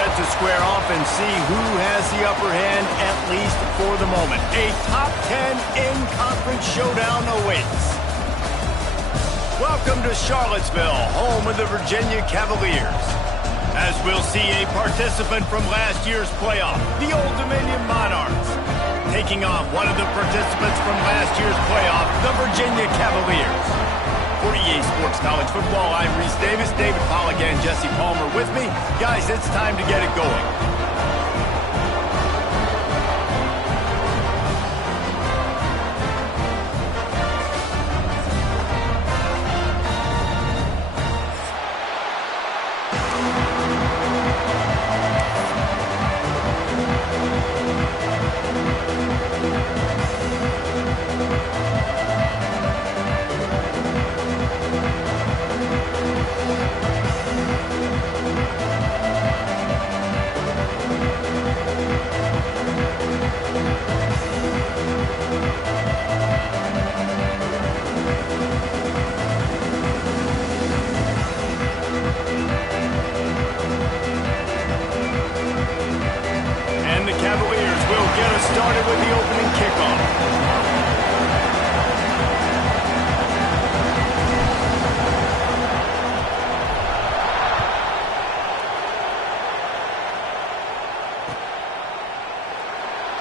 set to square off and see who has the upper hand, at least for the moment. A top 10 in-conference showdown awaits. Welcome to Charlottesville, home of the Virginia Cavaliers. As we'll see a participant from last year's playoff, the Old Dominion Monarchs, taking on one of the participants from last year's playoff, the Virginia Cavaliers. For EA Sports College Football, I'm Reese Davis, David Pollack, and Jesse Palmer with me. Guys, it's time to get it going. Started with the opening kickoff.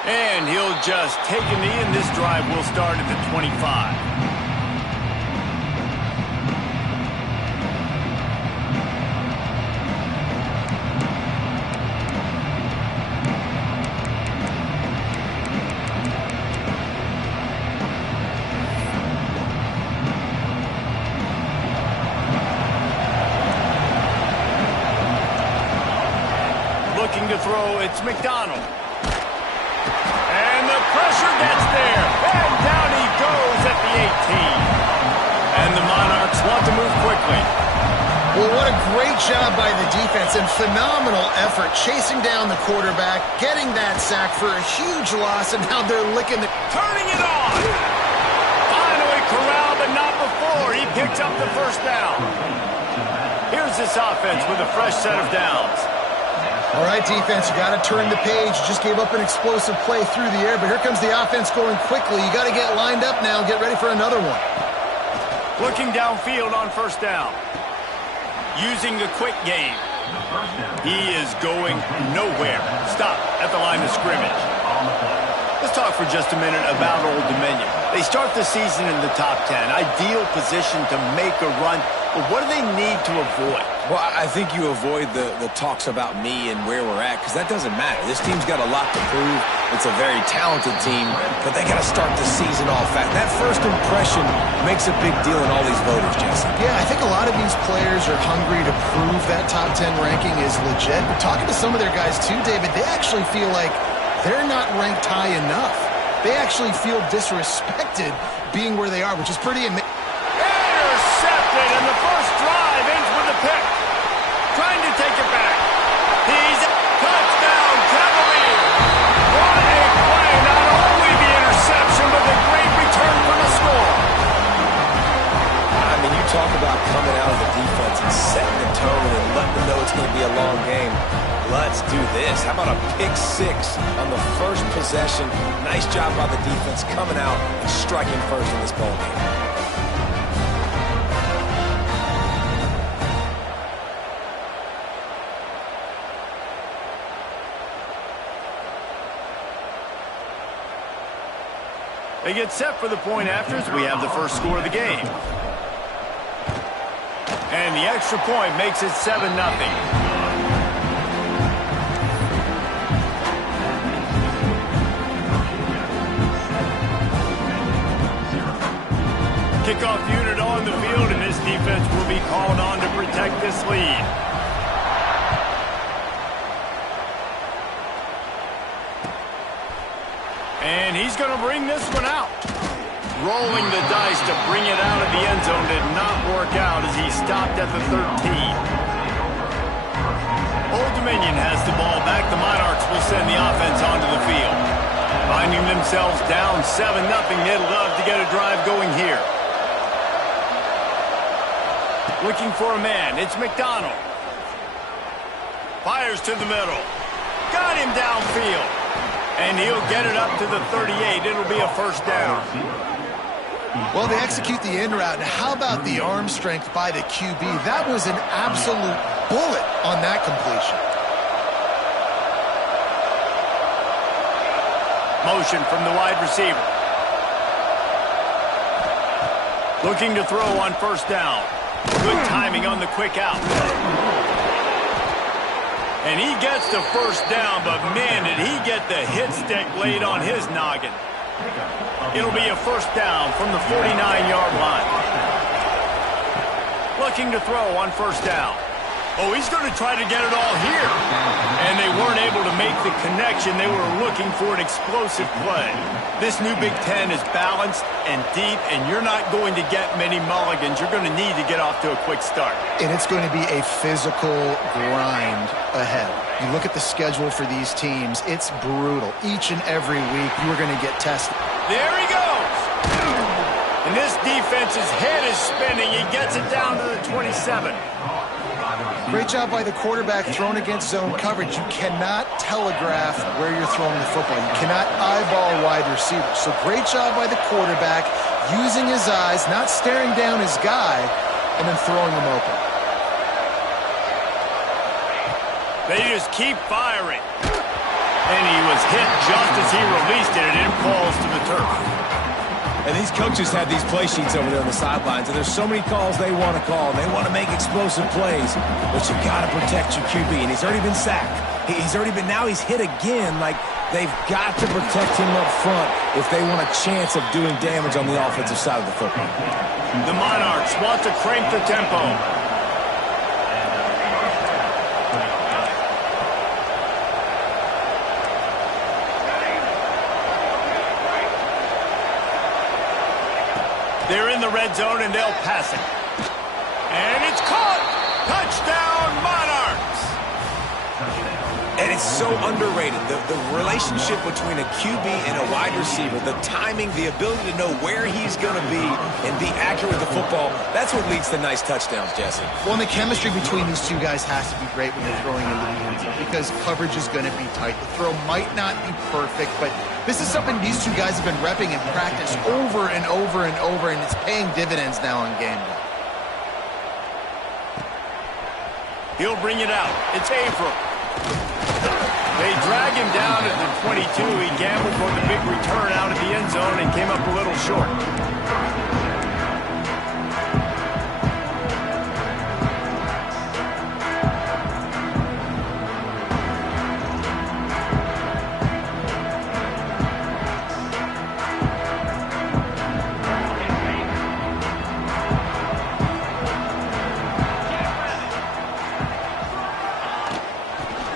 And he'll just take a knee, and this drive will start at the 25. Looking to throw, it's McDonald. And the pressure gets there. And down he goes at the 18. And the Monarchs want to move quickly. Well, what a great job by the defense and phenomenal effort chasing down the quarterback, getting that sack for a huge loss, and now they're licking the... Turning it on! Finally corralled, but not before. He picks up the first down. Here's this offense with a fresh set of downs. All right, defense, you got to turn the page. You just gave up an explosive play through the air, but here comes the offense going quickly. You got to get lined up now and get ready for another one. Looking downfield on first down. Using the quick game. He is going nowhere. Stop at the line of scrimmage. Let's talk for just a minute about Old Dominion. They start the season in the top 10. Ideal position to make a run. But what do they need to avoid? Well, I think you avoid the talks about me and where we're at, because that doesn't matter. This team's got a lot to prove. It's a very talented team, but they got to start the season off fast. That first impression makes a big deal in all these voters, Jesse. Yeah, I think a lot of these players are hungry to prove that top 10 ranking is legit. But talking to some of their guys too, David, they actually feel like they're not ranked high enough. They actually feel disrespected being where they are, which is pretty amazing. Intercepted, and the first drive ends with a pick. Trying to take it back. He's touchdown, Cavaliers. What a play. Not only the interception, but the great return for the score. I mean, you talk about coming out of the defense and setting the tone and letting them know it's going to be a long game. Let's do this. How about a pick six on the first possession? Nice job by the defense coming out and striking first in this ball game. They get set for the point afters. We have the first score of the game. And the extra point makes it 7-0. Kickoff unit on the field, and this defense will be called on to protect this lead. And he's going to bring this one out. Rolling the dice to bring it out of the end zone did not work out as he stopped at the 13. Old Dominion has the ball back. The Monarchs will send the offense onto the field. Finding themselves down 7-0, they'd love to get a drive going here. Looking for a man. It's McDonald. Fires to the middle. Got him downfield. And he'll get it up to the 38. It'll be a first down. Well, they execute the in route. Now, how about the arm strength by the QB? That was an absolute bullet on that completion. Motion from the wide receiver. Looking to throw on first down. Good timing on the quick out. And he gets the first down, but man, did he get the hit stick laid on his noggin. It'll be a first down from the 49-yard line. Looking to throw on first down. Oh, he's going to try to get it all here. And they weren't able to make the connection. They were looking for an explosive play. This new Big Ten is balanced and deep, and you're not going to get many mulligans. You're going to need to get off to a quick start. And it's going to be a physical grind ahead. You look at the schedule for these teams, it's brutal. Each and every week, you are going to get tested. There he goes. And this defense's head is spinning. He gets it down to the 27. Great job by the quarterback thrown against zone coverage. You cannot telegraph where you're throwing the football. You cannot eyeball wide receivers. So great job by the quarterback using his eyes, not staring down his guy, and then throwing him open. They just keep firing. And he was hit just as he released it, and it falls to the turf. And these coaches have these play sheets over there on the sidelines, and there's so many calls they want to call. They want to make explosive plays, but you got to protect your QB, and he's already been sacked. Now he's hit again. Like, they've got to protect him up front if they want a chance of doing damage on the offensive side of the football. The Monarchs want to crank the tempo. They're in the red zone, and they'll pass it. And it's caught! Touchdown, Monarchs! And it's so underrated. The relationship between a QB and a wide receiver, the timing, the ability to know where he's going to be and be accurate with the football, that's what leads to nice touchdowns, Jesse. Well, and the chemistry between these two guys has to be great when they're throwing into the end zone because coverage is going to be tight. The throw might not be perfect, but this is something these two guys have been repping in practice over and over and over, and it's paying dividends now in game day. He'll bring it out. It's April. They drag him down at the 22. He gambled for the big return out of the end zone and came up a little short.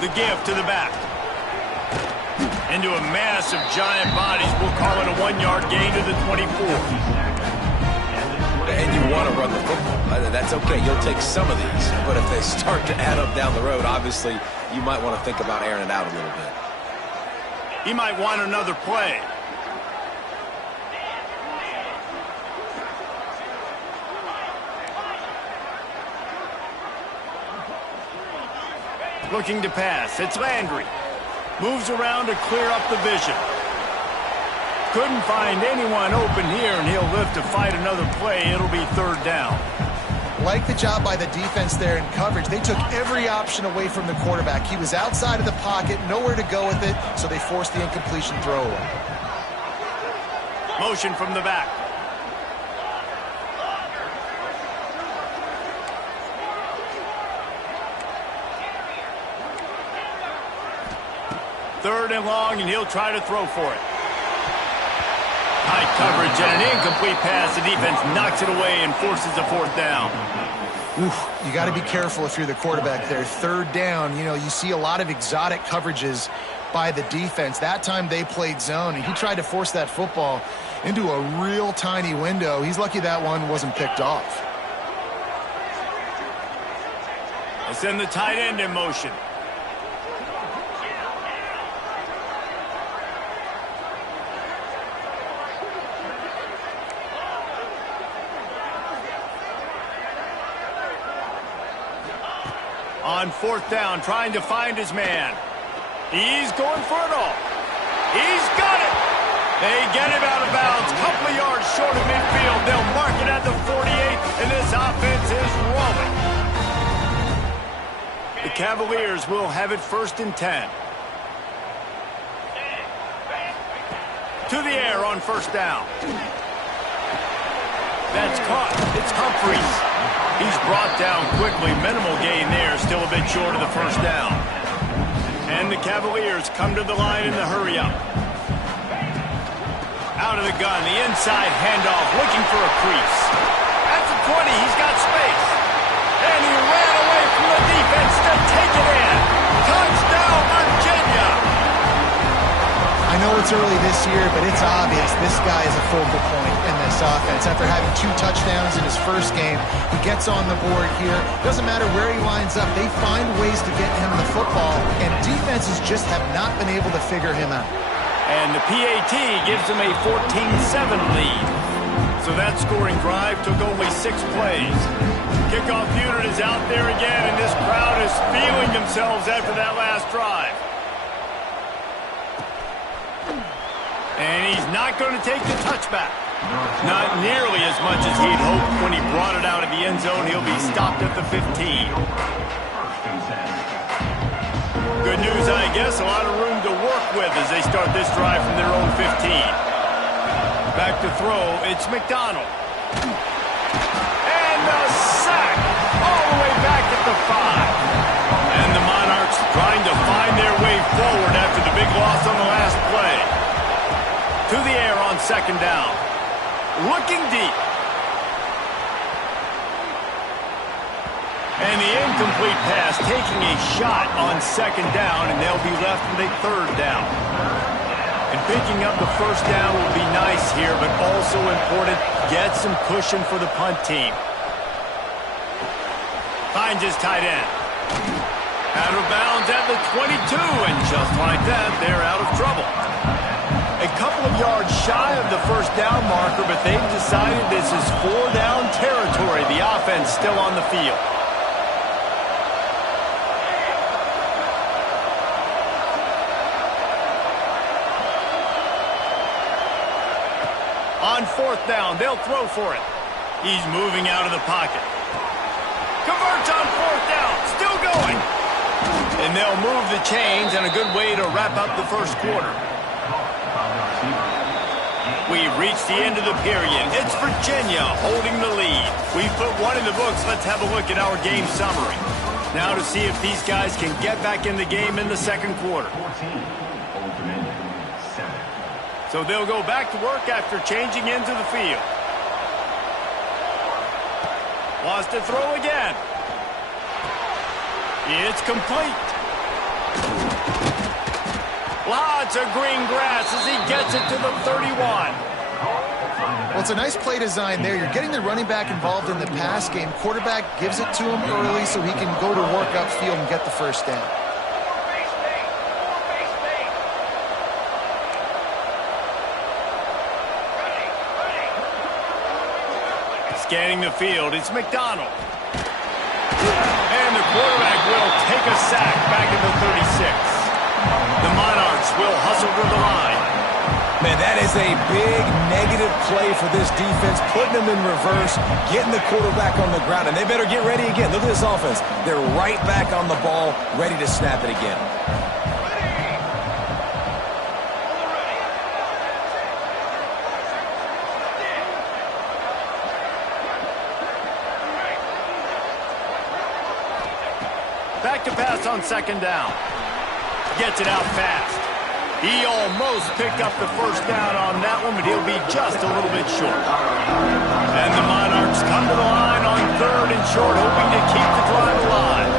The give to the back. Into a mass of giant bodies. We'll call it a 1-yard gain to the 24. And you want to run the football. That's okay. You'll take some of these. But if they start to add up down the road, obviously, you might want to think about airing it out a little bit. He might want another play. Looking to pass. It's Landry. Moves around to clear up the vision. Couldn't find anyone open here, and he'll live to fight another play. It'll be third down. Like the job by the defense there in coverage. They took every option away from the quarterback. He was outside of the pocket, nowhere to go with it, so they forced the incompletion throwaway. Motion from the back. Third and long, and he'll try to throw for it. High coverage and an incomplete pass. The defense knocks it away and forces a fourth down. Oof, you got to be careful if you're the quarterback there. Third down, you know, you see a lot of exotic coverages by the defense. That time they played zone, and he tried to force that football into a real tiny window. He's lucky that one wasn't picked off. They send the tight end in motion. On On fourth down, trying to find his man. He's going for it all. He's got it. They get him out of bounds. Couple of yards short of midfield. They'll mark it at the 48, and this offense is rolling. The Cavaliers will have it 1st and 10. To the air on 1st down. That's caught. It's Humphries. He's brought down quickly. Minimal gain there. Still a bit short of the 1st down. And the Cavaliers come to the line in the hurry-up. Out of the gun. The inside handoff. Looking for a crease. At the 20. He's got space. And he ran away from the defense to take it in. Touchdown, Virginia! I know it's early this year, but it's obvious this guy is a focal point in this offense. After having 2 touchdowns in his first game, he gets on the board here. Doesn't matter where he lines up, they find ways to get him the football, and defenses just have not been able to figure him out. And the PAT gives them a 14-7 lead. So that scoring drive took only 6 plays. Kickoff unit is out there again, and this crowd is feeling themselves after that last drive. And he's not going to take the touchback. Not nearly as much as he'd hoped when he brought it out of the end zone. He'll be stopped at the 15. Good news, I guess. A lot of room to work with as they start this drive from their own 15. Back to throw. It's McDonald. And a sack all the way back at the 5. And the Monarchs trying to find their way forward after the big loss on the last play. To the air on 2nd down. Looking deep. And the incomplete pass taking a shot on 2nd down, and they'll be left with a 3rd down. And picking up the 1st down will be nice here, but also important, get some cushion for the punt team. Finds his tight end. Out of bounds at the 22, and just like that, they're out of trouble. A couple of yards shy of the 1st down marker, but they've decided this is 4-down territory. The offense still on the field. On 4th down, they'll throw for it. He's moving out of the pocket. Converts on 4th down, still going. And they'll move the chains, and a good way to wrap up the 1st quarter. We've reached the end of the period. It's Virginia holding the lead. We've put 1 in the books. Let's have a look at our game summary. Now to see if these guys can get back in the game in the 2nd quarter. So they'll go back to work after changing into the field. Wants to throw again. It's complete. Lots of green grass as he gets it to the 31. Well, it's a nice play design there. You're getting the running back involved in the pass game. Quarterback gives it to him early so he can go to work upfield and get the 1st down. Scanning the field, it's McDonald. And the quarterback will take a sack back at the 36. The Monarchs will hustle to the line. Man, that is a big negative play for this defense, putting them in reverse, getting the quarterback on the ground, and they better get ready again. Look at this offense. They're right back on the ball, ready to snap it again. Back to pass on 2nd down. Gets it out fast. He almost picked up the 1st down on that one, but he'll be just a little bit short. And the Monarchs come to the line on 3rd and short, hoping to keep the drive alive.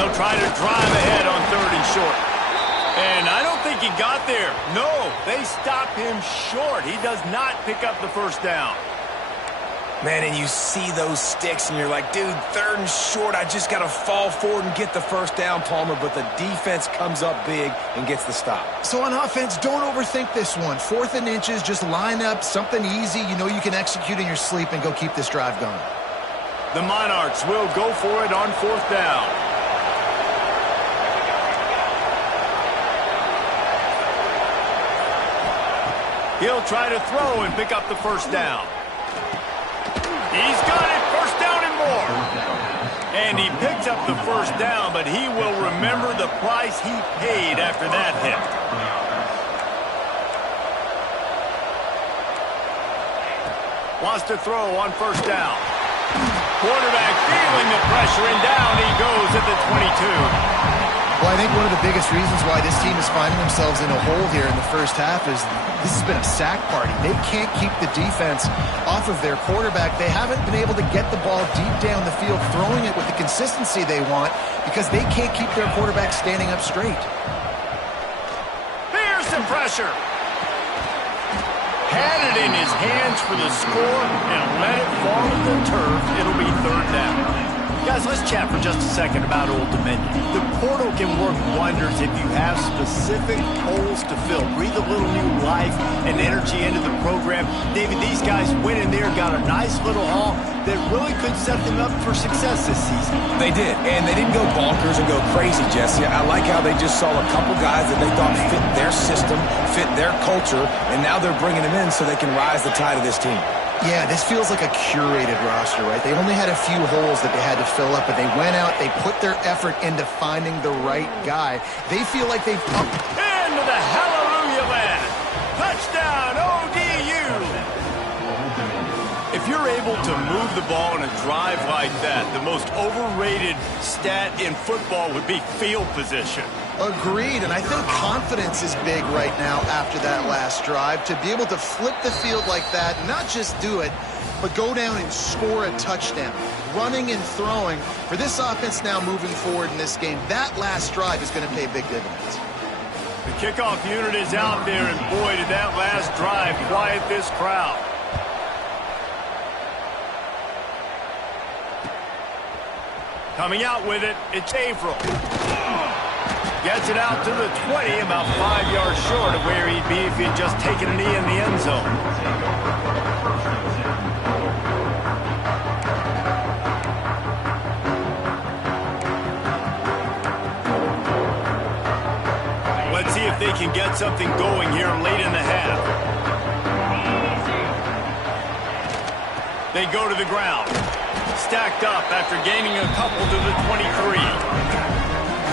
They'll try to drive ahead on 3rd and short. And I don't think he got there. No, they stop him short. He does not pick up the 1st down. Man, and you see those sticks, and you're like, dude, 3rd and short, I just got to fall forward and get the first down, Palmer, but the defense comes up big and gets the stop. So on offense, don't overthink this one. 4th and inches, just line up something easy you know you can execute in your sleep and go keep this drive going. The Monarchs will go for it on 4th down. He'll try to throw and pick up the first down. He's got it, 1st down and more. And he picks up the 1st down, but he will remember the price he paid after that hit. Wants to throw on 1st down. Quarterback feeling the pressure, and down he goes at the 22. Well, I think one of the biggest reasons why this team is finding themselves in a hole here in the first half is this has been a sack party. They can't keep the defense off of their quarterback. They haven't been able to get the ball deep down the field, throwing it with the consistency they want because they can't keep their quarterback standing up straight. There's the pressure. Had it in his hands for the score and let it fall to the turf. It'll be 3rd down. Guys, let's chat for just a second about Old Dominion. The portal can work wonders if you have specific holes to fill. Breathe a little new life and energy into the program. David, these guys went in there, got a nice little haul that really could set them up for success this season. They did, and they didn't go bonkers and go crazy, Jesse. I like how they just saw a couple guys that they thought fit their system, fit their culture, and now they're bringing them in so they can rise the tide of this team. Yeah, this feels like a curated roster, right? They only had a few holes that they had to fill up, but they went out, they put their effort into finding the right guy. They feel like they've... Into the hallelujah land. Touchdown, ODU. If you're able to move the ball in a drive like that, the most overrated stat in football would be field position. Agreed, and I think confidence is big right now after that last drive. To be able to flip the field like that, not just do it, but go down and score a touchdown. Running and throwing. For this offense now moving forward in this game, that last drive is going to pay big dividends. The kickoff unit is out there, and boy, did that last drive quiet this crowd. Coming out with it, it's Averill. Gets it out to the 20, about 5 yards short of where he'd be if he'd just taken a knee in the end zone. Let's see if they can get something going here late in the half. They go to the ground. Stacked up after gaining a couple to the 23.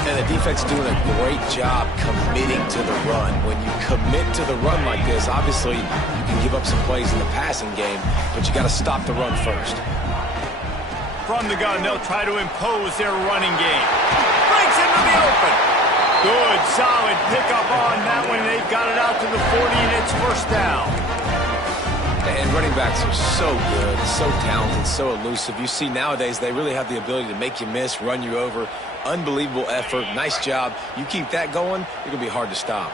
And the defense doing a great job committing to the run. When you commit to the run like this, obviously you can give up some plays in the passing game, but you got to stop the run first. From the gun, they'll try to impose their running game. Breaks into the open. Good, solid pickup on that one. They've got it out to the 40, and it's 1st down. And running backs are so good, so talented, so elusive. You see nowadays they really have the ability to make you miss, run you over. Unbelievable effort. Nice job. You keep that going, it's going to be hard to stop.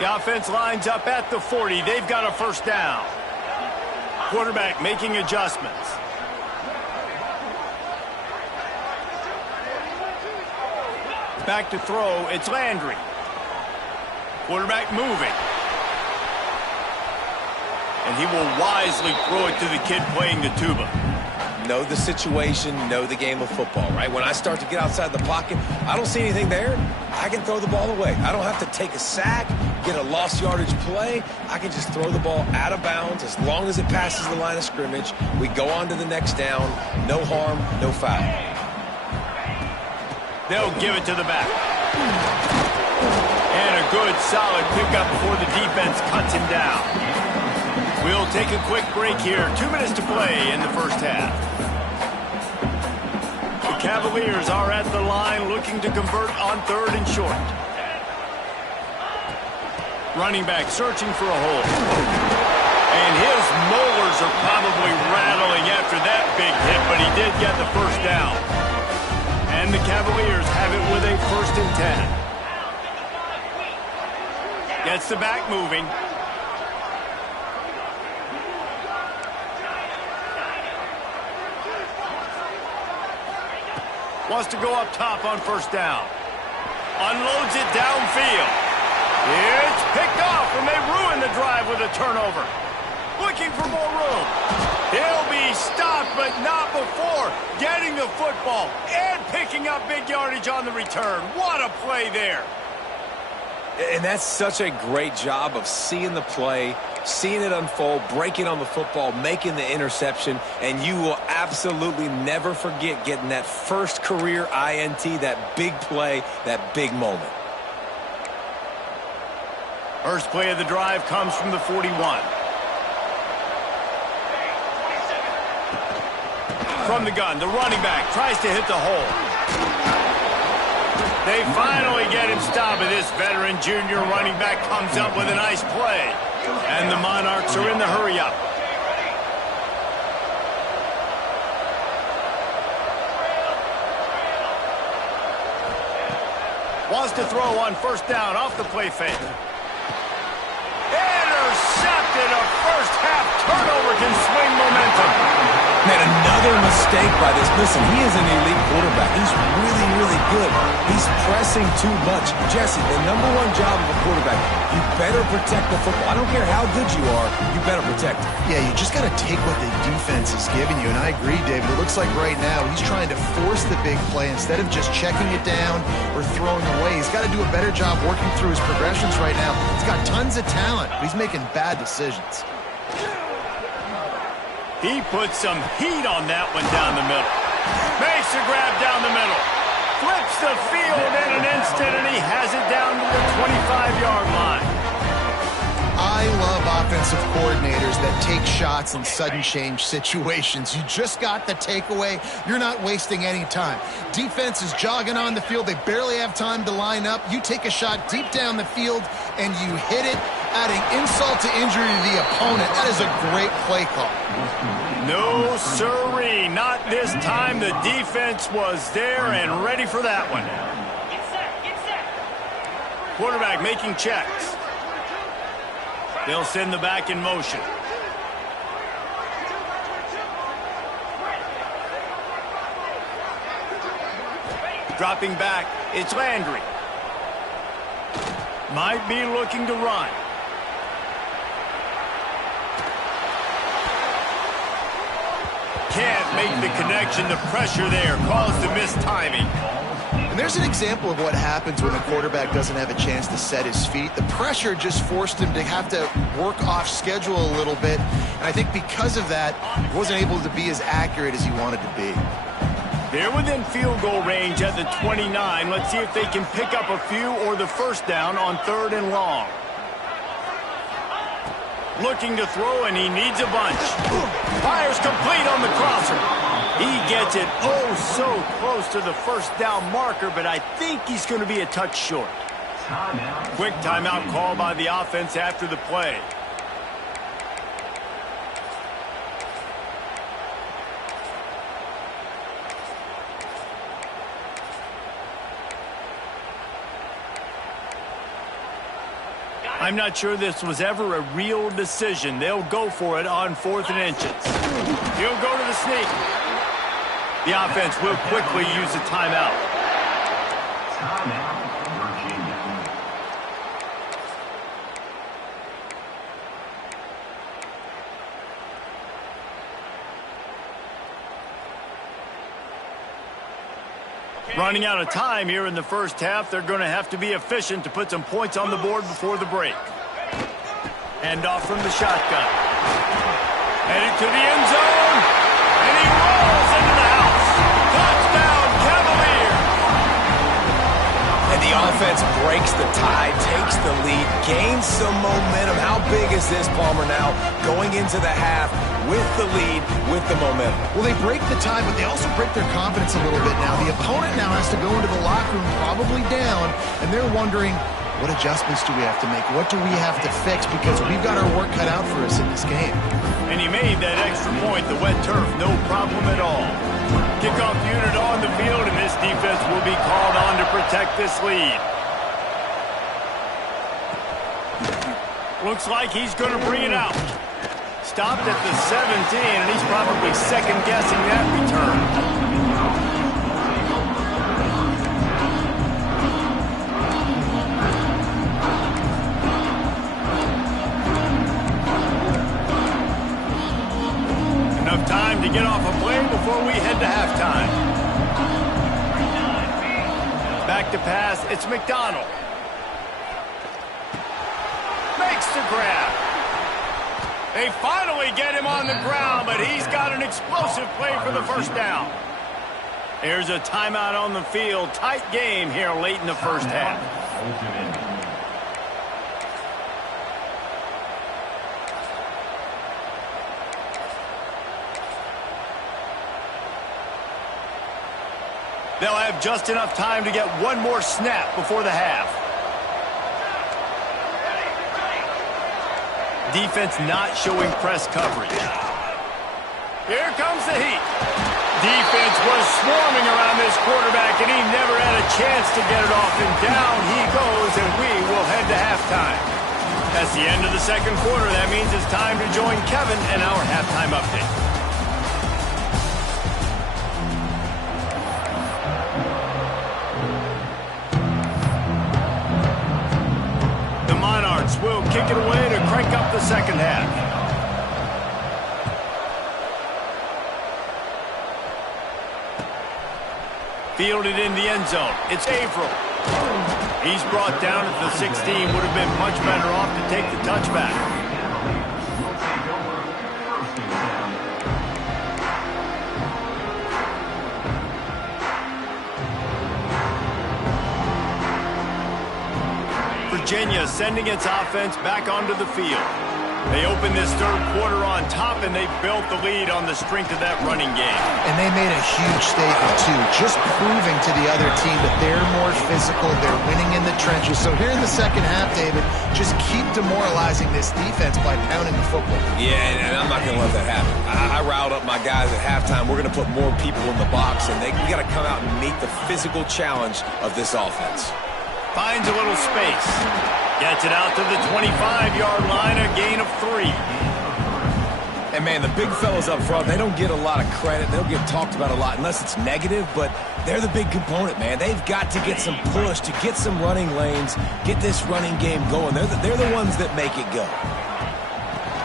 The offense lines up at the 40. They've got a 1st down. Quarterback making adjustments. Back to throw. It's Landry. Quarterback moving. And he will wisely throw it to the kid playing the tuba. Know the situation, know the game of football, right? When I start to get outside the pocket, I don't see anything there, I can throw the ball away. I don't have to take a sack, get a lost yardage play. I can just throw the ball out of bounds as long as it passes the line of scrimmage. We go on to the next down. No harm, no foul. They'll give it to the back. And a good, solid pickup before the defense cuts him down. We'll take a quick break here. 2 minutes to play in the first half. The Cavaliers are at the line looking to convert on 3rd and short. Running back searching for a hole. And his molars are probably rattling after that big hit, but he did get the 1st down. And the Cavaliers have it with a 1st and 10. Gets the back moving. Wants to go up top on first down. Unloads it downfield. It's picked off, and they ruin the drive with a turnover. Looking for more room. He'll be stopped, but not before getting the football and picking up big yardage on the return. What a play there. And that's such a great job of seeing the play, seeing it unfold, breaking on the football, making the interception, and you will absolutely never forget getting that first career INT, that big play, that big moment. First play of the drive comes from the 41. From the gun, the running back tries to hit the hole. They finally get him stopped, and this veteran junior running back comes up with a nice play. And the Monarchs are in the hurry-up. Wants to throw on first down off the play fake. Intercepted. A first-half turnover can swing momentum. Man, another mistake by this. Listen, he is an elite quarterback. He's really, really good. He's pressing too much. Jesse, the #1 job of a quarterback, you better protect the football. I don't care how good you are, you better protect it. Yeah, you just got to take what the defense is giving you, and I agree, David. It looks like right now he's trying to force the big play instead of just checking it down or throwing away. He's got to do a better job working through his progressions right now. He's got tons of talent, but he's making bad decisions. He puts some heat on that one down the middle. Makes a grab down the middle. Flips the field in an instant, and he has it down to the 25-yard line. I love offensive coordinators that take shots in sudden change situations. You just got the takeaway. You're not wasting any time. Defense is jogging on the field. They barely have time to line up. You take a shot deep down the field, and you hit it, adding insult to injury to the opponent. That is a great play call. No, sirree. Not this time. The defense was there and ready for that one. Quarterback making checks. They'll send the back in motion. Dropping back, it's Landry. Might be looking to run. Can't make the connection. The pressure there caused the missed timing. And there's an example of what happens when the quarterback doesn't have a chance to set his feet. The pressure just forced him to have to work off schedule a little bit. And I think because of that, he wasn't able to be as accurate as he wanted to be. They're within field goal range at the 29. Let's see if they can pick up a few or the first down on 3rd and long. Looking to throw, and he needs a bunch. Fires complete on the crosser. He gets it oh so close to the first down marker, but I think he's going to be a touch short. Quick timeout call by the offense after the play. I'm not sure this was ever a real decision. They'll go for it on 4th and inches. He'll go to the sneak. The offense will quickly use a timeout. Running out of time here in the first half. They're going to have to be efficient to put some points on the board before the break. Hand off from the shotgun. Headed to the end zone. And he rolls into the house. Touchdown, Cavaliers. And the offense breaks the tie, takes the lead, gains some momentum. How big is this, Palmer, now going into the half with the lead, with the momentum? Well, they break the tie, but they also break their confidence a little bit now. The opponent now has to go into the locker room probably down, and they're wondering, what adjustments do we have to make? What do we have to fix? Because we've got our work cut out for us in this game. And he made that extra point, the wet turf, no problem at all. Kickoff unit on the field, and this defense will be called on to protect this lead. Looks like he's going to bring it out. Stopped at the 17, and he's probably second-guessing that return. make the pass. It's McDonald. Makes the grab. They finally get him on the ground, but he's got an explosive play for the first down. Here's a timeout on the field. Tight game here late in the first half. They'll have just enough time to get one more snap before the half. Defense not showing press coverage. Here comes the heat. Defense was swarming around this quarterback, and he never had a chance to get it off. And down he goes, and we will head to halftime. That's the end of the second quarter. That means it's time to join Kevin in our halftime update. Will kick it away to crank up the second half. Fielded in the end zone. It's Averill. He's brought down at the 16. Would have been much better off to take the touchback. Virginia sending its offense back onto the field. They opened this third quarter on top, and they built the lead on the strength of that running game. And they made a huge statement, too, just proving to the other team that they're more physical, they're winning in the trenches. So here in the second half, David, just keep demoralizing this defense by pounding the football. Yeah, and I'm not going to let that happen. I riled up my guys at halftime. We're going to put more people in the box, and we got to come out and meet the physical challenge of this offense. Finds a little space. Gets it out to the 25-yard line, a gain of 3. And, man, the big fellas up front, they don't get a lot of credit. They don't get talked about a lot unless it's negative, but they're the big component, man. They've got to get some push, to get some running lanes, get this running game going. They're the ones that make it go.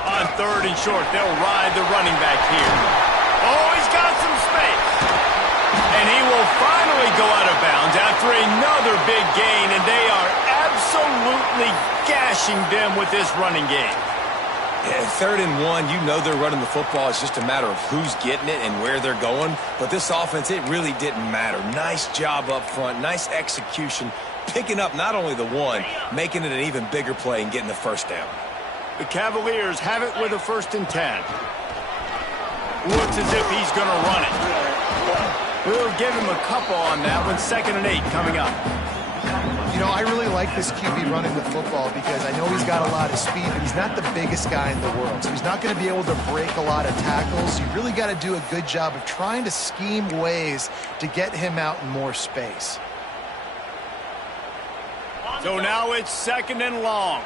On third and short, they'll ride the running back here. Oh, he's got some space. And he will finally go out of bounds after another big gain, and they are absolutely gashing them with this running game. Yeah, 3rd and 1, you know they're running the football. It's just a matter of who's getting it and where they're going. But this offense, it really didn't matter. Nice job up front, nice execution, picking up not only the one, making it an even bigger play and getting the first down. The Cavaliers have it with a 1st and 10. Looks as if he's going to run it. We'll give him a couple on that one. 2nd and 8 coming up. You know, I really like this QB running the football because I know he's got a lot of speed, but he's not the biggest guy in the world. So he's not going to be able to break a lot of tackles. You really got to do a good job of trying to scheme ways to get him out in more space. So now it's 2nd and long.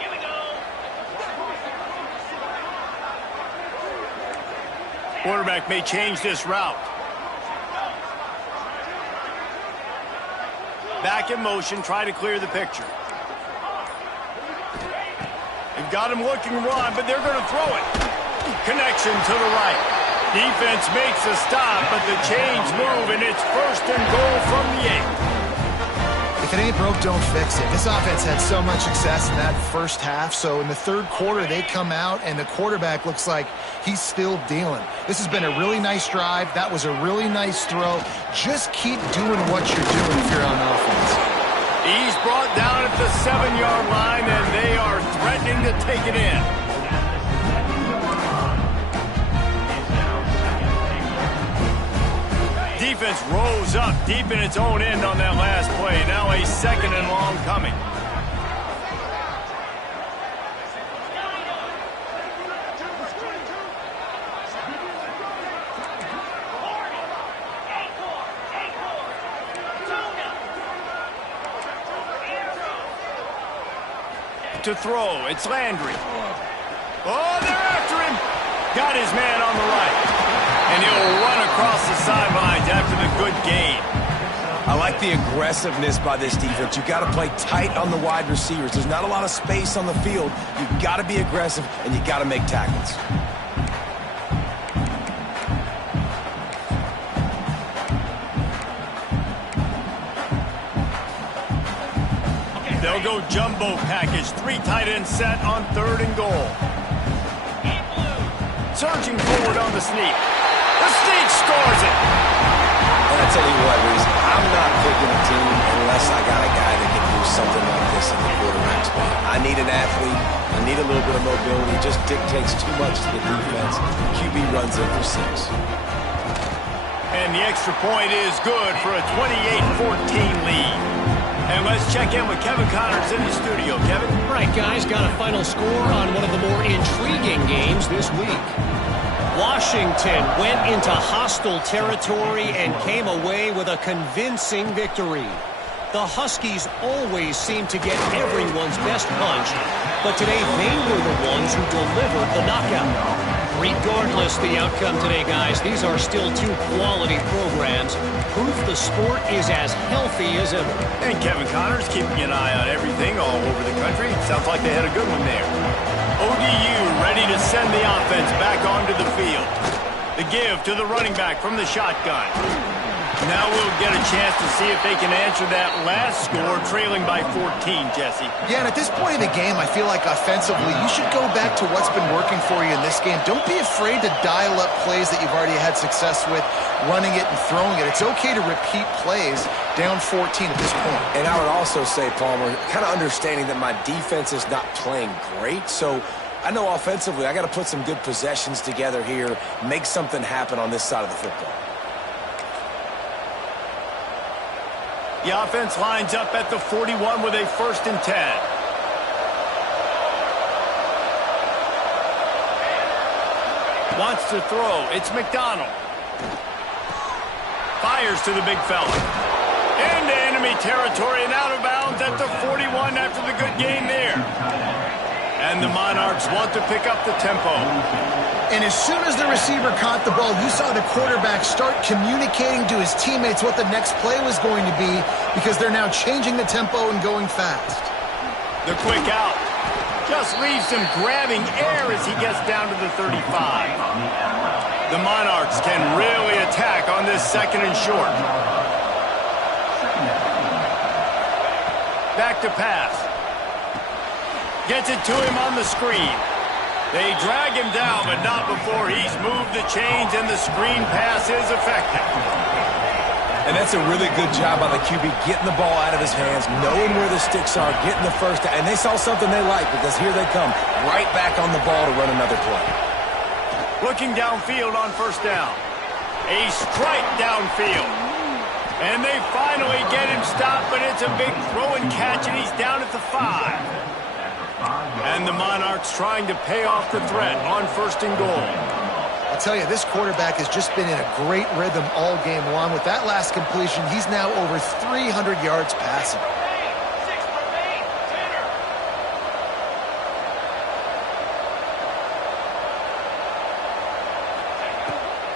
Here we go. Quarterback may change this route. Back in motion, try to clear the picture. They've got him looking run, but they're going to throw it. Connection to the right. Defense makes a stop, but the chains move, and it's 1st and goal from the 8. If it ain't broke, don't fix it. This offense had so much success in that first half, so in the third quarter, they come out, and the quarterback looks like he's still dealing. This has been a really nice drive. That was a really nice throw. Just keep doing what you're doing if you're on offense. He's brought down at the 7-yard line, and they are threatening to take it in. Defense rose up deep in its own end on that last play. Now a 2nd and long coming. To throw, it's Landry. Oh, they're after him. Got his man on the right. And he'll run across the sidelines after the good gain. I like the aggressiveness by this defense. You've got to play tight on the wide receivers. There's not a lot of space on the field. You've got to be aggressive, and you've got to make tackles. They'll go jumbo package, 3 tight end set on 3rd and goal. Surging forward on the sneak. The sneak scores it. And I tell you what, Reese, I'm not picking a team unless I got a guy that can do something like this in the quarterback spot. I need an athlete. I need a little bit of mobility. It just dictates too much to the defense. QB runs in for 6. And the extra point is good for a 28-14 lead. And let's check in with Kevin Connors in the studio. Kevin? All right, guys, got a final score on one of the more intriguing games this week. Washington went into hostile territory and came away with a convincing victory. The Huskies always seem to get everyone's best punch, but today they were the ones who delivered the knockout. Regardless the outcome today, guys, these are still 2 quality programs. Proof the sport is as healthy as ever. And Kevin Connors keeping an eye on everything all over the country. Sounds like they had a good one there. ODU ready to send the offense back onto the field. The give to the running back from the shotgun. Now we'll get a chance to see if they can answer that last score, trailing by 14, Jesse. Yeah, and at this point in the game, I feel like offensively, you should go back to what's been working for you in this game. Don't be afraid to dial up plays that you've already had success with, running it and throwing it. It's okay to repeat plays down 14 at this point. And I would also say, Palmer, kind of understanding that my defense is not playing great, so I know offensively I got to put some good possessions together here, make something happen on this side of the football. The offense lines up at the 41 with a 1st and 10. Wants to throw. It's McDonald. Fires to the big fella. Into enemy territory and out of bounds at the 41 after the good game there. And the Monarchs want to pick up the tempo. And as soon as the receiver caught the ball, you saw the quarterback start communicating to his teammates what the next play was going to be, because they're now changing the tempo and going fast. The quick out just leaves him grabbing air as he gets down to the 35. The Monarchs can really attack on this 2nd and short. Back to pass. Gets it to him on the screen. They drag him down, but not before he's moved the chains, and the screen pass is effective. And that's a really good job by the QB, getting the ball out of his hands, knowing where the sticks are, getting the first down. And they saw something they like, because here they come, right back on the ball to run another play. Looking downfield on 1st down. A strike downfield. And they finally get him stopped, but it's a big throw and catch, and he's down at the 5. And the Monarchs trying to pay off the threat on 1st and goal. I'll tell you, this quarterback has just been in a great rhythm all game long. With that last completion, he's now over 300 yards passing.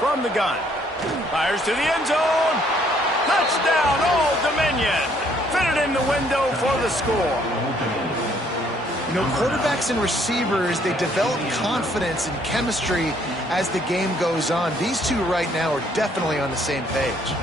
From the gun. Fires to the end zone. Touchdown, Old Dominion. Fitted in the window for the score. You know, quarterbacks and receivers, they develop confidence and chemistry as the game goes on. These two right now are definitely on the same page.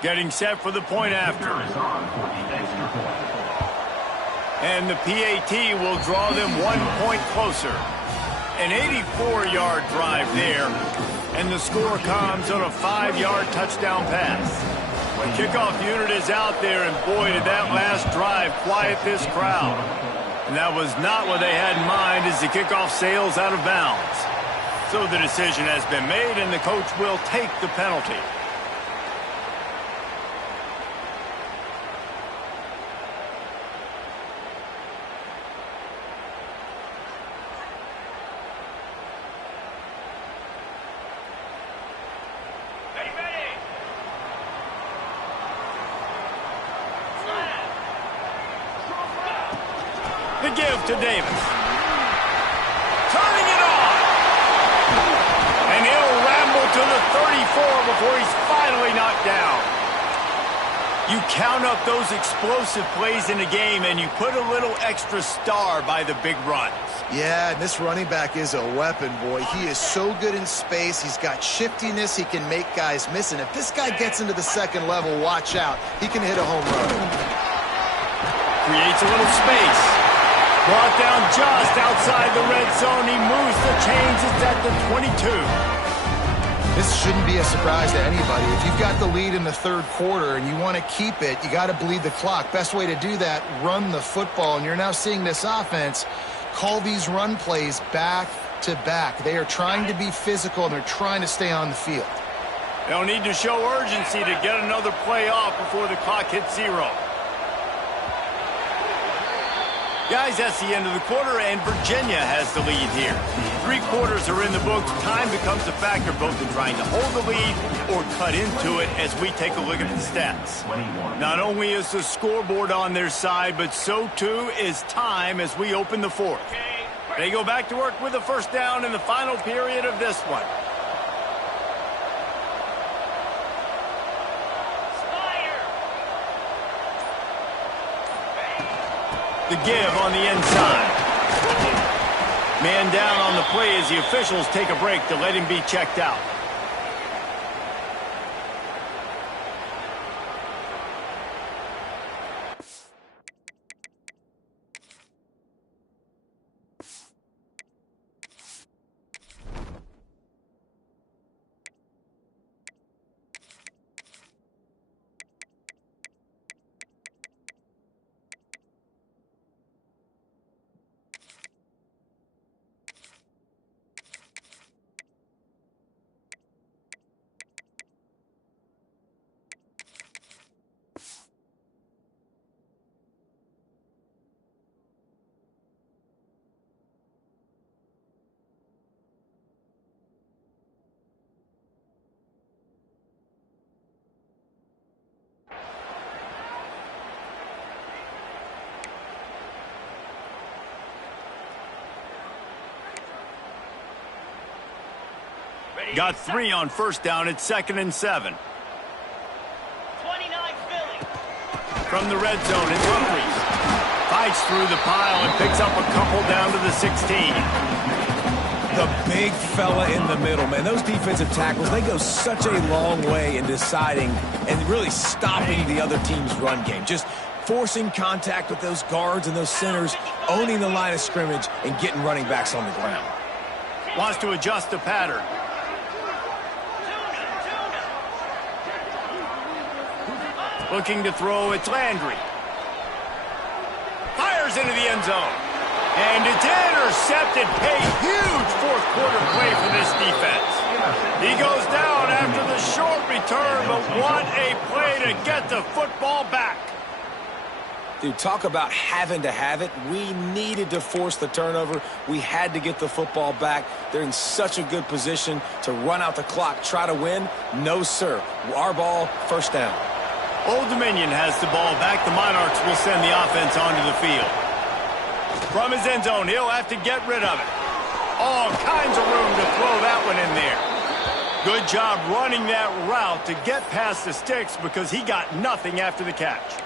Getting set for the point after. And the PAT will draw them 1 point closer. An 84-yard drive there. And the score comes on a 5-yard touchdown pass. The kickoff unit is out there, and boy, did that last drive quiet this crowd. And that was not what they had in mind as the kickoff sails out of bounds. So the decision has been made, and the coach will take the penalty. The give to Davis. Turning it on. And he'll ramble to the 34 before he's finally knocked down. You count up those explosive plays in a game, and you put a little extra star by the big runs. Yeah, and this running back is a weapon, boy. He is so good in space. He's got shiftiness. He can make guys miss. And if this guy gets into the second level, watch out. He can hit a home run. Creates a little space. Brought down just outside the red zone. He moves the chains. It's at the 22. This shouldn't be a surprise to anybody. If you've got the lead in the third quarter and you want to keep it, you got to bleed the clock. Best way to do that, run the football. And you're now seeing this offense call these run plays back to back. They are trying to be physical, and they're trying to stay on the field. They'll need to show urgency to get another play off before the clock hits 0. Guys, that's the end of the quarter, and Virginia has the lead here. 3 quarters are in the books. Time becomes a factor both in trying to hold the lead or cut into it as we take a look at the stats. Not only is the scoreboard on their side, but so too is time as we open the fourth. They go back to work with a first down in the final period of this one. The give on the inside. Man down on the play as the officials take a break to let him be checked out. Got 3 on first down at 2nd and 7. 29 Philly. From the red zone, it's Humphries. Fights through the pile and picks up a couple down to the 16. The big fella in the middle, man. Those defensive tackles, they go such a long way in deciding and really stopping the other team's run game. Just forcing contact with those guards and those centers, owning the line of scrimmage, and getting running backs on the ground. Wants to adjust the pattern. Looking to throw, it's Landry. Fires into the end zone. And it's intercepted. A huge fourth quarter play for this defense. He goes down after the short return, but what a play to get the football back. Dude, talk about having to have it. We needed to force the turnover. We had to get the football back. They're in such a good position to run out the clock, try to win. No, sir. Our ball, first down. Old Dominion has the ball back. The Monarchs will send the offense onto the field. From his end zone, he'll have to get rid of it. All kinds of room to throw that one in there. Good job running that route to get past the sticks because he got nothing after the catch.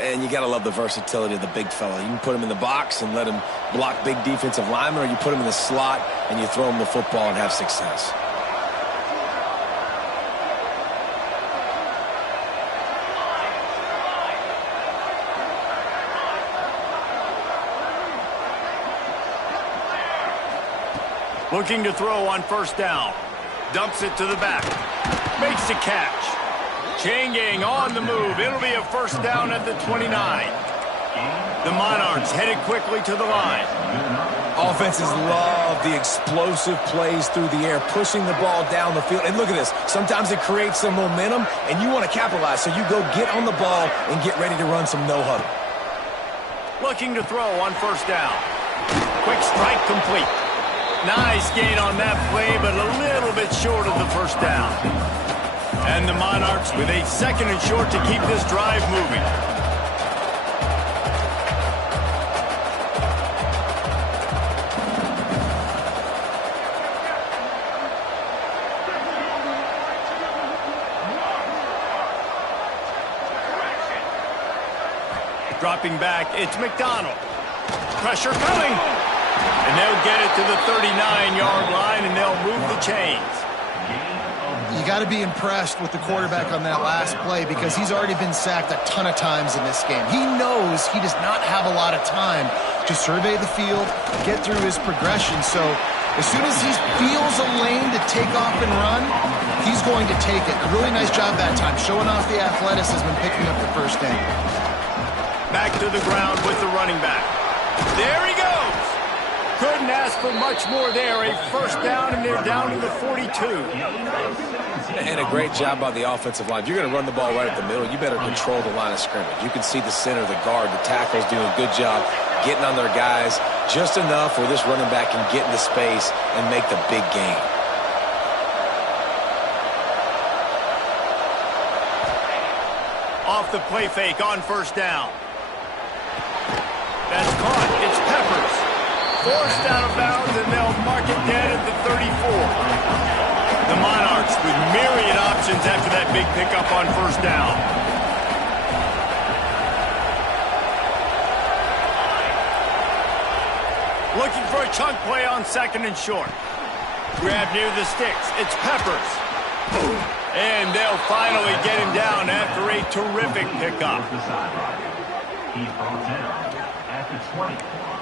And you got to love the versatility of the big fella. You can put him in the box and let him block big defensive linemen, or you put him in the slot and you throw him the football and have success. Looking to throw on first down. Dumps it to the back. Makes the catch. Chain gang on the move. It'll be a first down at the 29. The Monarchs headed quickly to the line. Offenses love the explosive plays through the air, pushing the ball down the field. And look at this. Sometimes it creates some momentum, and you want to capitalize. So you go get on the ball and get ready to run some no-huddle. Looking to throw on first down. Quick strike complete. Nice gain on that play, but a little bit short of the first down. And the Monarchs with a 2nd and short to keep this drive moving. Dropping back, it's McDonald. Pressure coming. And they'll get it to the 39-yard line, and they'll move the chains. You got to be impressed with the quarterback on that last play because he's already been sacked a ton of times in this game. He knows he does not have a lot of time to survey the field, get through his progression. So as soon as he feels a lane to take off and run, he's going to take it. A really nice job that time, showing off the athleticism and picking up the first down. Back to the ground with the running back. There he goes. Couldn't ask for much more there. A first down, and they're down to the 42. And a great job by the offensive line. If you're going to run the ball right at the middle, you better control the line of scrimmage. You can see the center, the guard, the tackles doing a good job getting on their guys just enough where this running back can get into space and make the big gain. Off the play fake on first down. That's caught. It's Peppers. Forced out of bounds, and they'll mark it dead at the 34. The Monarchs with myriad options after that big pickup on first down. Looking for a chunk play on second and short. Grab near the sticks. It's Peppers. And they'll finally get him down after a terrific pickup.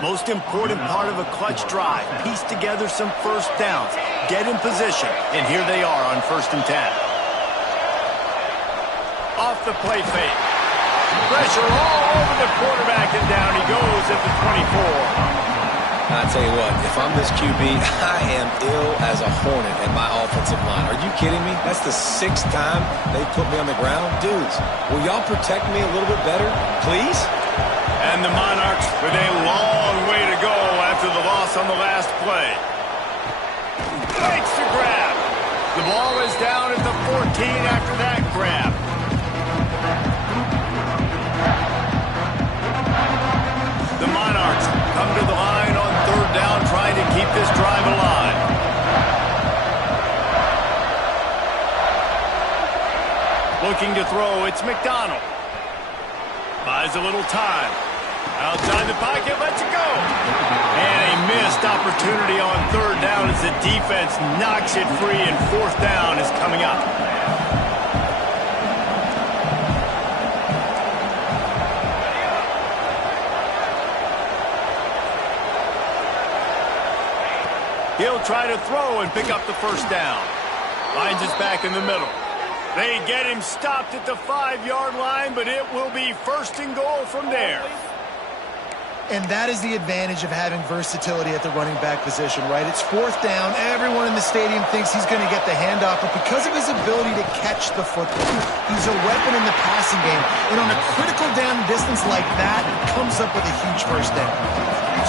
Most important part of a clutch drive, piece together some first downs, get in position, and here they are on 1st and 10. Off the play fake. Pressure all over the quarterback, and down he goes at the 24. I tell you what, if I'm this QB, I am ill as a hornet at my offensive line. Are you kidding me? That's the 6th time they put me on the ground. Dudes, will y'all protect me a little bit better, please? And the Monarchs with a long way to go after the loss on the last play. Makes the grab. The ball is down at the 14 after that grab. The Monarchs come to the line on 3rd down, trying to keep this drive alive. Looking to throw, it's McDonald. Buys a little time. Outside the pocket, lets it go. And a missed opportunity on 3rd down as the defense knocks it free, and 4th down is coming up. He'll try to throw and pick up the first down. Finds us back in the middle. They get him stopped at the 5-yard line, but it will be 1st and goal from there. And that is the advantage of having versatility at the running back position, right? It's 4th down. Everyone in the stadium thinks he's going to get the handoff, but because of his ability to catch the football, he's a weapon in the passing game. And on a critical down distance like that, comes up with a huge first down.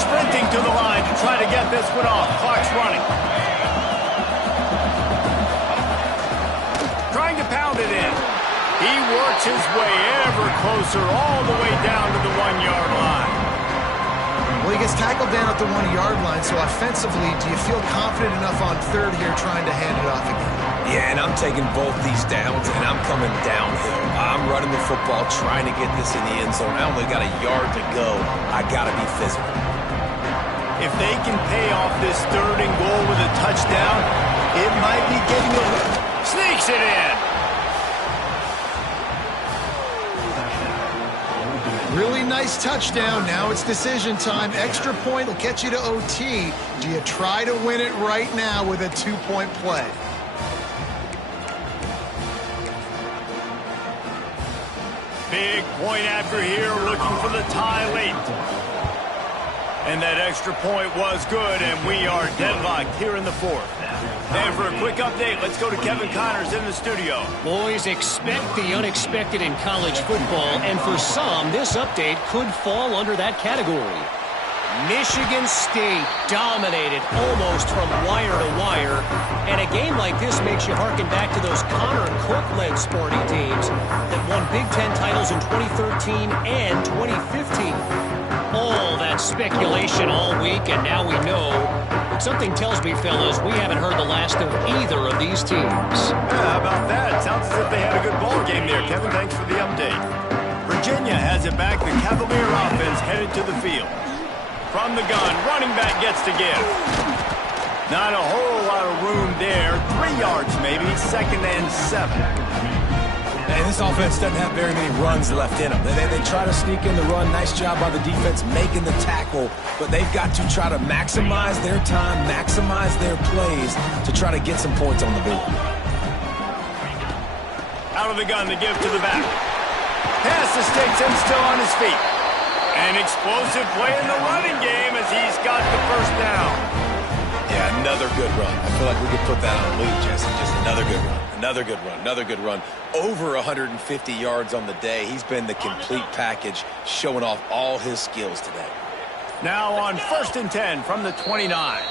Sprinting to the line to try to get this one off. Clock's running. Trying to pound it in. He works his way ever closer all the way down to the 1-yard line. Well, he gets tackled down at the 1-yard line, so offensively, do you feel confident enough on 3rd here trying to hand it off again? Yeah, and I'm taking both these downs, and I'm coming downhill. I'm running the football, trying to get this in the end zone. I only got a yard to go. I got to be physical. If they can pay off this 3rd and goal with a touchdown, it might be getting a... Sneaks it in. Really nice touchdown. Now it's decision time. Extra point will get you to OT. Do you try to win it right now with a 2-point play? Big point after here, looking for the tie late. And that extra point was good, and we are deadlocked here in the 4th. And for a quick update, let's go to Kevin Connors in the studio. Boys, expect the unexpected in college football, and for some, this update could fall under that category. Michigan State dominated almost from wire to wire, and a game like this makes you harken back to those Connor Cook-led sporting teams that won Big Ten titles in 2013 and 2015. All that speculation all week, and now we know. But something tells me, fellas, we haven't heard the last of either of these teams. Yeah, how about that? Sounds as if they had a good ball game there. Kevin, thanks for the update. Virginia has a it back, the Cavalier offense headed to the field. From the gun, running back gets to give. Not a whole lot of room there. 3 yards maybe, 2nd and 7. And this offense doesn't have very many runs left in them. They try to sneak in the run. Nice job by the defense making the tackle. But they've got to try to maximize their time, maximize their plays to try to get some points on the board. Out of the gun to give to the back. Pass escapes him, still on his feet. An explosive play in the running game as he's got the first down. Yeah, another good run. I feel like we could put that on a loop, Jesse. Just another good run. Another good run. Another good run. Over 150 yards on the day. He's been the complete package, showing off all his skills today. Now on 1st and 10 from the 29.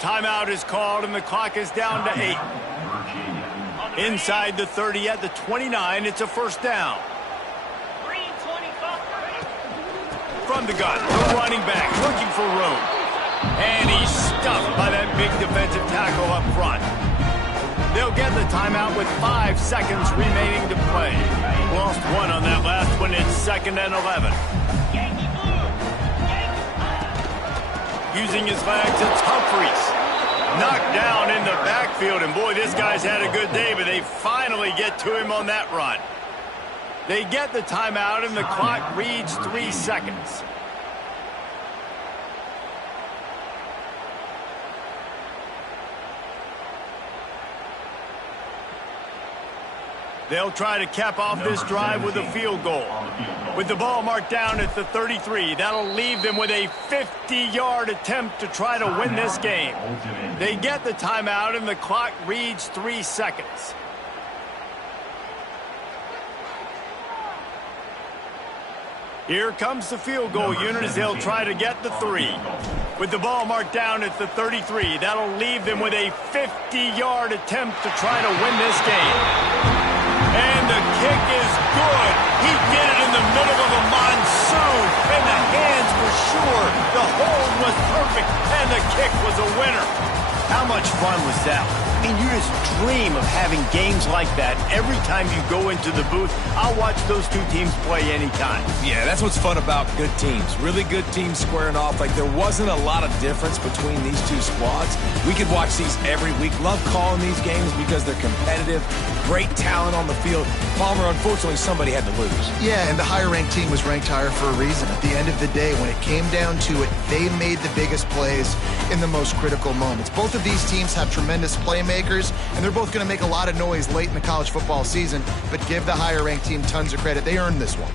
Timeout is called and the clock is down to 8. Inside the 30 at the 29, it's a first down. Green 25. From the gun, the running back looking for room. And he's stuffed by that big defensive tackle up front. They'll get the timeout with 5 seconds remaining to play. Lost 1 on that last one. It's 2nd and 11. Yankee blue. Using his legs, it's Humphries. Knocked down in the backfield, and boy, this guy's had a good day, but they finally get to him on that run. They get the timeout, and the clock reads 3 seconds. They'll try to cap off this drive with a field goal. With the ball marked down at the 33, that'll leave them with a 50-yard attempt to try to win this game. They get the timeout, and the clock reads 3 seconds. Here comes the field goal unit as they'll try to get the 3. With the ball marked down at the 33, that'll leave them with a 50-yard attempt to try to win this game. And the kick is good. He did it in the middle of a monsoon. And the hands were sure. The hold was perfect. And the kick was a winner. How much fun was that? I mean, you just dream of having games like that every time you go into the booth. I'll watch those two teams play anytime. Yeah, that's what's fun about good teams. Really good teams squaring off. Like, there wasn't a lot of difference between these two squads. We could watch these every week. Love calling these games because they're competitive. Great talent on the field. Palmer, unfortunately, somebody had to lose. Yeah, and the higher-ranked team was ranked higher for a reason. At the end of the day, when it came down to it, they made the biggest plays in the most critical moments. Both of these teams have tremendous playmakers, and they're both going to make a lot of noise late in the college football season, but give the higher-ranked team tons of credit. They earned this one.